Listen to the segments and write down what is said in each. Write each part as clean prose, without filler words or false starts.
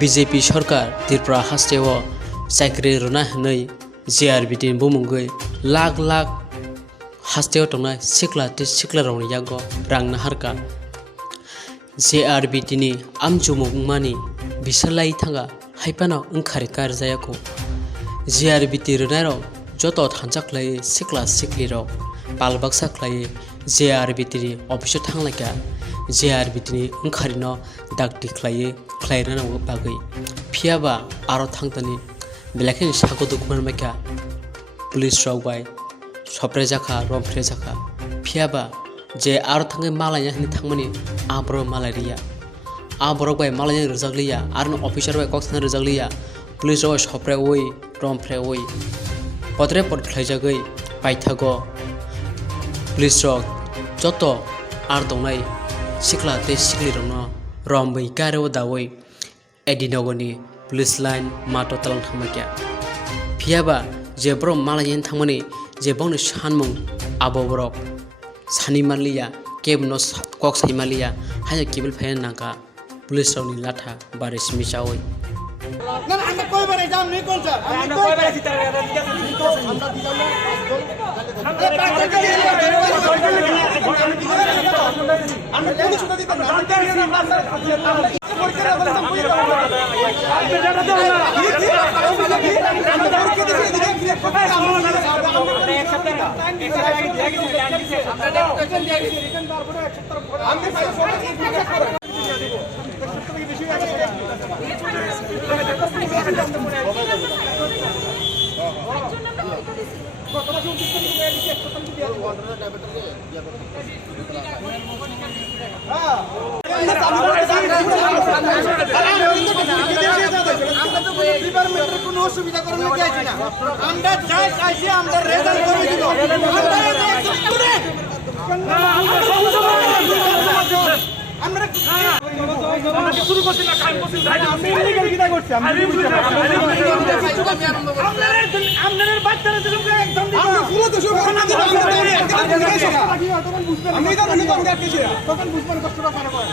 BJP सरकार त्रिपुरा हास्टेव साइक्रे रुना हनै JRB दिन बुमुंगै लाख लाख हास्टेव तंनाय सिक्ला रौनि यागो रांना हारका JRB दिनि आमजुमुगमानि बिसोरलाय थांगा हाइपाना ओंखारि कारजायाखौ JRB रुनायाव जत थांजाख्लाय सिक्ला सिक्लिराव बालबाक्सा ख्लाय JRB दिनि अफिसाव थांलायका JRB दिनि ओंखारिनो दागति ख्लायनांगौ बागै फियाबा आरो थांतनि बेलाखिन साखौ दुखुमान मायका पुलिस रावबाय सप्रे जाखा रमफ्रे जाखा फियाबा जे आरो थांगे मालायना हनि थांमानि आब्र मालायरिया आब्रक बाय मालायना रजागलिया आरो अफिसार बाय कक्सना रजागलिया पुलिस राव सप्रे ओइ रमफ्रे ओइ पत्रे पट ख्लायजागै बायथागो पुलिस राव जत आर दंनाय सिक्ला ते सिक्लिरनो रमबै कारो दावै एडिनगनि पुलिस लाइन मातो तलां थांमाक्या फियाबा जेब्रो मालायन थांमानि जेबावनो सानमुं आबोब्रक सानिमालिया केबनो कक साइमालिया हाया केबल फायन नाका पुलिस रावनि लाथा बारिस मिसावै ना আমরা কয়বার এক্সাম নি কোন স্যার আমরা কয়বার জিতা আমরা কোন সুতা দিতাম না কোনো অসুবিধা করলে যাইছি না আমরা যাই চাইছি আমরা রেজাল্ট করে দিব আমরা শুরু করছি না কাজ করছি আমি ইলিগাল কিটা করছি আমি আপনাদের বাচ্চারা তো একদম আমরা পুরো দেশ আমি তো আমি তো দেখছি তখন বুঝবেন কষ্টটা পারে পারে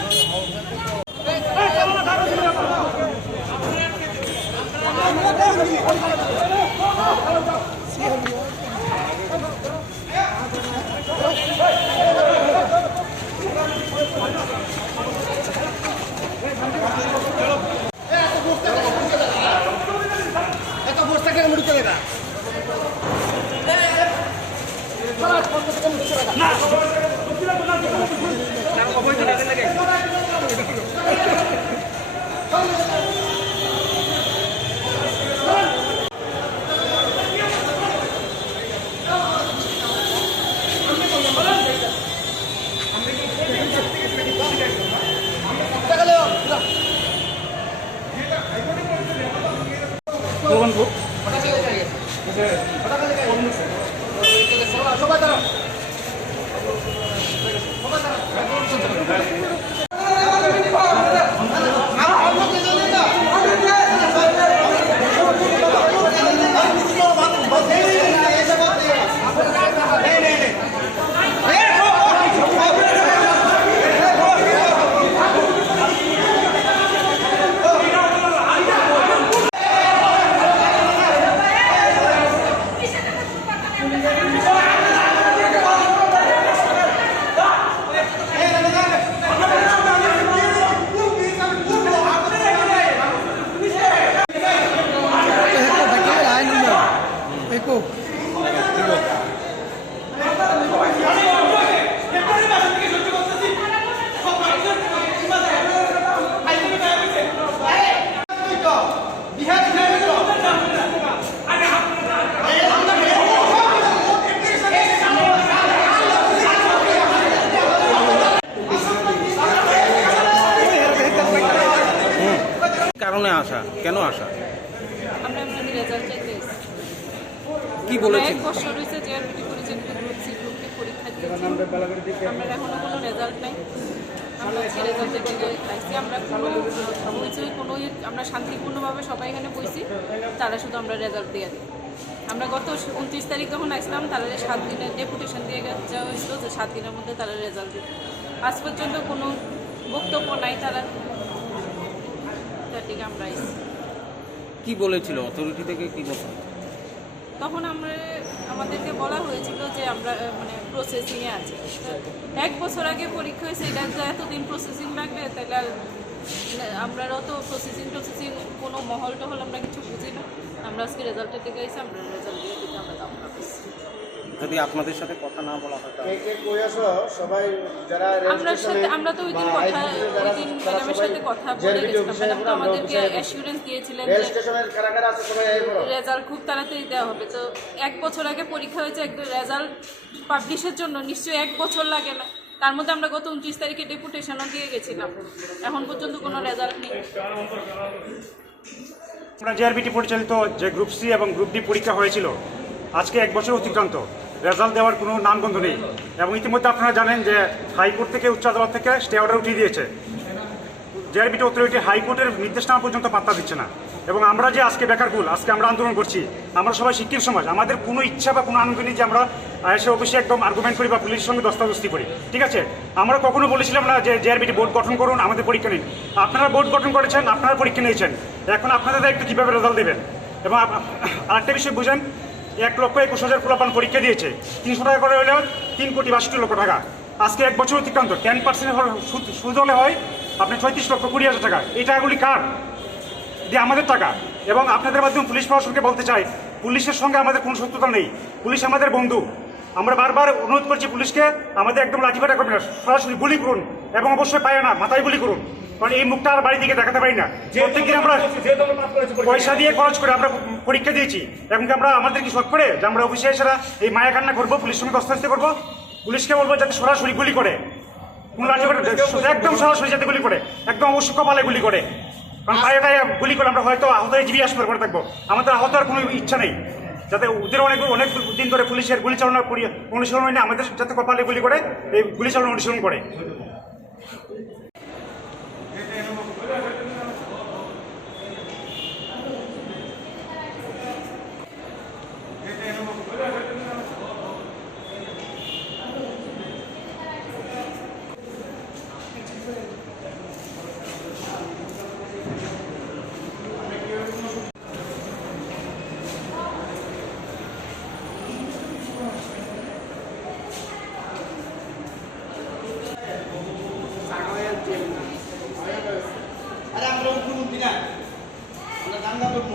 কারণে আসা কেন আসা আমরা যদি রেজাল্ট চাইতে কি বলেছেন এক বছর হয়েছে JRB পরিচালিত গ্রুপ সি গ্রুপে পরীক্ষা দিয়েছি আমরা এখনো কোনো রেজাল্ট নাই আমরা রেজাল্টের দিকে আইসি আমরা কোনো আমরা শান্তিপূর্ণভাবে সবাই এখানে বসছি তারা শুধু আমরা রেজাল্ট দিয়ে দিই আমরা গত 29 তারিখ যখন আসলাম তারা 7 দিনের ডেপুটেশন দিয়ে যাওয়া হয়েছিল যে 7 দিনের মধ্যে তারা রেজাল্ট দিবে আজ পর্যন্ত কোনো বক্তব্য নাই তারা ঠিক থেকে আমরা এসেছি। কি বলেছিল অথরিটি থেকে কি বলছে? তখন আমাদেরকে বলা হয়েছিল যে আমরা মানে প্রসেসিংয়ে আছি। 1 বছর আগে পরীক্ষা হয়েছে, এটা যে এতদিন প্রসেসিং লাগবে তাহলে আমরাও তো প্রসেসিং কোনো মহল টহল আমরা কিছু বুঝি না। আমরা আজকে রেজাল্টের দিকে এসে আমরা রেজাল্ট দিয়ে দিতে আমরা দাম পাচ্ছি। যদি আপনাদের সাথে কথা না বলা হয় তাহলে আমরা তো ওই দিন ম্যাডামের সাথে কথা বলে গেছিলাম। ম্যাডাম তো আমাদেরকে অ্যাসিউরেন্স দিয়েছিলেন যে রেজাল্ট খুব তাড়াতাড়ি দেওয়া হবে। তো 1 বছর আগে পরীক্ষা হয়েছে, একদম রেজাল্ট পাবলিশের জন্য নিশ্চয়ই 1 বছর লাগে না। তার মধ্যে আমরা গত 29 তারিখে ডেপুটেশনও দিয়ে গেছিলাম, এখন পর্যন্ত কোনো রেজাল্ট নেই। আমরা জেআরবিটি পরিচালিত যে গ্রুপ সি এবং গ্রুপ ডি পরীক্ষা হয়েছিল, আজকে 1 বছর অতিক্রান্ত, রেজাল্ট দেওয়ার কোনো নামগন্ধ নেই। এবং ইতিমধ্যে আপনারা জানেন যে হাইকোর্ট থেকে উচ্চ আদালত থেকে স্টে অর্ডার উঠিয়ে দিয়েছে। জেআরবিটি অথরিটি হাইকোর্টের নির্দেশনামা পর্যন্ত পাত্তা দিচ্ছে না। এবং আমরা যে আজকে বেকারকুল, আজকে আমরা আন্দোলন করছি, আমরা সবাই শিক্ষিত সমাজ, আমাদের কোনো ইচ্ছা বা কোনো আনন্দ নেই যে আমরা এসে অফিসে একদম আর্গুমেন্ট করি বা পুলিশের সঙ্গে দস্তাদস্তি করি, ঠিক আছে? আমরা কখনো বলেছিলাম না যে জেআরবিটি বোর্ড গঠন করুন, আমাদের পরীক্ষা নিন। আপনারা বোর্ড গঠন করেছেন, আপনারা পরীক্ষা নিয়েছেন, এখন আপনাদের দায়িত্ব কীভাবে রেজাল্ট দেবেন। এবং আরেকটা বিষয় বুঝেন, 1,21,000 পোলাপান পরীক্ষা দিয়েছে, 300 টাকা করে হলেও 3,62,00,000 টাকা। আজকে 1 বছর অতিক্রান্ত, 10% সুদ হলে হয় আপনি 36,20,000 টাকা। এই টাকাগুলি কার? দিয়ে আমাদের টাকা। এবং আপনাদের মাধ্যমে পুলিশ প্রশাসনকে বলতে চাই, পুলিশের সঙ্গে আমাদের কোনো শত্রুতা নেই, পুলিশ আমাদের বন্ধু। আমরা বারবার অনুরোধ করছি পুলিশকে, আমাদের একদম লাঠিপেটা করবেন না, সরাসরি গুলি করুন এবং অবশ্যই পায় না মাথায় গুলি করুন, কারণ এই মুখটা আর বাড়ি দিকে দেখাতে পারি না। প্রত্যেকদিন আমরা পয়সা দিয়ে খরচ করে আমরা পরীক্ষা দিয়েছি, এবং আমরা আমাদের কি শখ করে যে আমরা অফিসে এসে এই মায়া কান্না করবো, পুলিশের সঙ্গে দস্তাদস্তি করবো? পুলিশকে বলবো যাতে সরাসরি গুলি করে, কোন লাঠিপেটা একদম সরাসরি যাতে গুলি করে, একদম অবশ্যই কপালে গুলি করে। কারণ পায়ে গুলি করে আমরা হয়তো আহত জীবী হাসপাতাল করে থাকবো, আমাদের আহত আর কোনো ইচ্ছা নেই। যাতে ওদের অনেক দিন ধরে পুলিশের গুলি চালানোর অনুশীলন হয়নি, আমাদের যাতে কপালে গুলি করে এই গুলি চালানোর অনুশীলন করে। আরে আমরা মুখ্যমন্ত্রী না, আমরা দাঙ্গা করবো।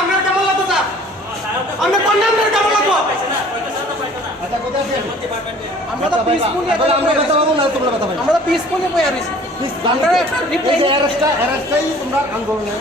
আপনার কেমন লাগতো স্যার? আপনার কোন নামের কেমন লাগতো? আমরা তো পিসফুলি আমরা কথা বলবো না, তোমরা কথা বলো। আমরা পিসফুলি বই আরছি। আমরা একটা রিপ্লাই এরাস্টাই তোমরা আন্দোলনে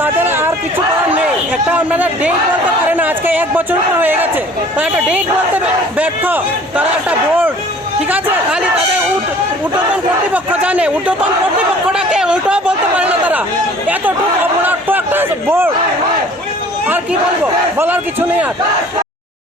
তাদের আর কিছু করার নেই। একটা আপনারা ডেট বলতে পারে না, আজকে 1 বছর হয়ে গেছে, তারা একটা ডেট বলতে ব্যর্থ। তারা একটা বোর্ড, ঠিক আছে, খালি তাদের ঊর্ধ্বতন কর্তৃপক্ষ জানে, ঊর্ধ্বতন কর্তৃপক্ষটাকে ওইটাও বলতে পারে না তারা। এতটুকু অপরাধ একটা বোর্ড, আর কি বলবো, বলার কিছু নেই আর।